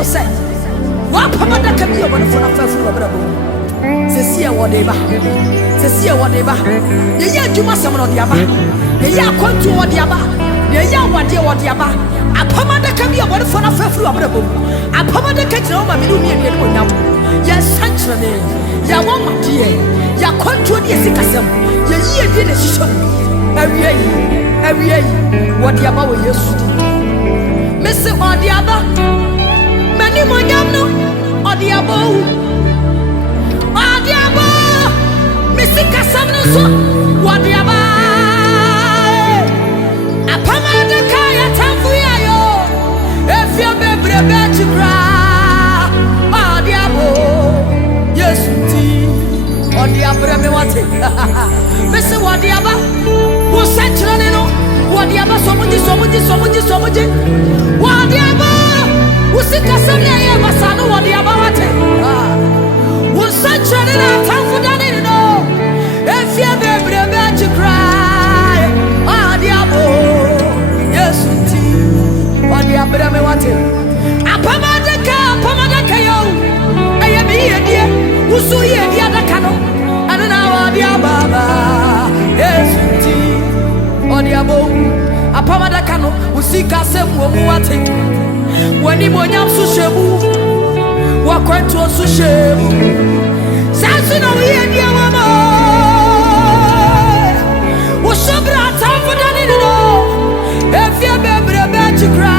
no say. What Pamada can be over for a first bravo. Cecilia whatever. Cecilia whatever. The year you must summon on the Abba. The year come to what the Abba. The year what the Abba. A Pamada can be over for a first bravo. A Pamada can know my million now. Yes, centrally. Ya woman dear. Ya control the Sikasam. Ye year did a show. Every year. What the Abba will use. Mr. Odiaba, many more no, Odiabo, Odiabo, Mr. Casamno, Wadiaba, a Pamada Kaya Tamfuyayo, if you're baby to cry, Odiabo, yes, Odiabra me what it, Mr. Wadiaba, who said, Wadiaba, so much. Wadiaba, usika sana ya masano wadiaba wate. Usacha na tanfu dani no. If you baby to cry, wadiabo. Yes, ti. Wadiaba me wate. Apamada ka yo. Aya mi yedie. Usu yedie adakano. Anana wadiaba ba. Yes, ti. Wadiabo. Apamada kano usika semu omuwate wani monyam sushemu wakwantu sushemu sansu na wiye dia mama ushobra tamfuda ni no efia bebre bechi kra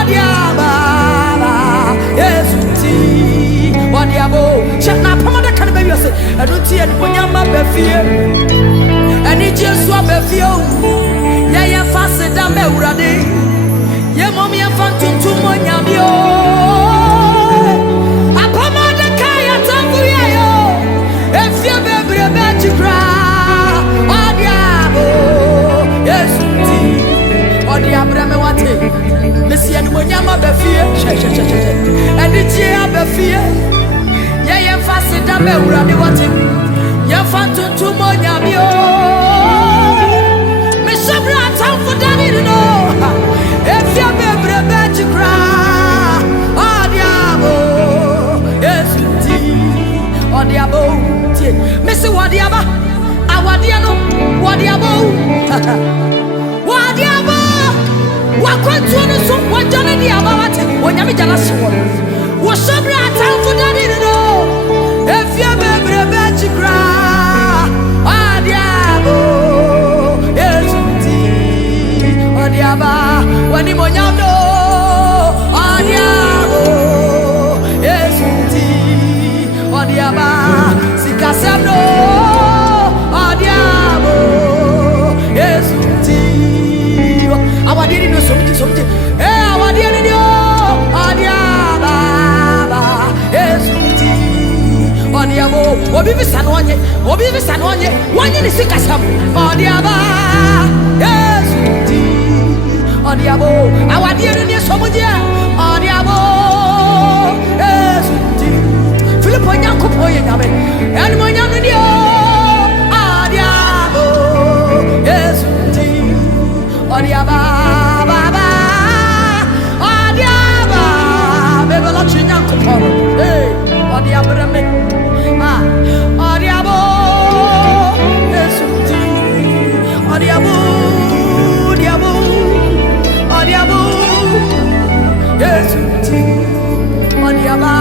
odia baba yesuti wadiabo chana apamada kano be yose eduti en monyam befie eni jesu abefie ya fase da me urade ye mom ye fantuntu monyamio apamada kaya tangu yayo efie bebre bechikra odiabo yesuti odiabra me wate mesia ni monyama befie she eni tie abefie ye fase da me urade wate ye fantuntu monyamio Sabra for Danny to know if you're baby to cry. Oh, diabo, yes, indeed. Oh, diabo, Mr. Wadiaba, Awadiano, Wadiabo, Wadiabo, Wakwantuna, so what Johnny Diabawati, when you meet us, was Sabra for Danny to know if you're baby to cry. Oh, diabo. Odiaba, wani monyamno, odiabo, yesuti, odiaba, sikasemno, odiabo, yesuti. Awadiri no something, awadiri no, odiaba, yesuti, odiabo, obibi sanonye, wanye ni sikasam, odiaba, yesuti. Odiabo, awadiri ni somudia. Odiabo, esuti. Filipo nyanko poye nyabe. Eni monyane ni o. Odiabo, esuti. Odiaba, baba. Odiaba, bebe lo chinyanko poye. Hey, odiabo reme. Ah, odiabo, esuti. Odiabo. Odiabo, yes, Odiaba,